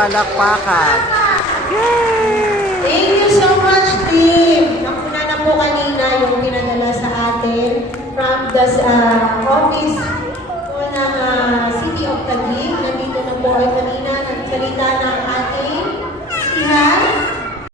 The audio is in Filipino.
palakpakan. Yay! Thank you so much, team. Nakuna na po kanina yung pinadala sa atin from the office po ng City of Taguig.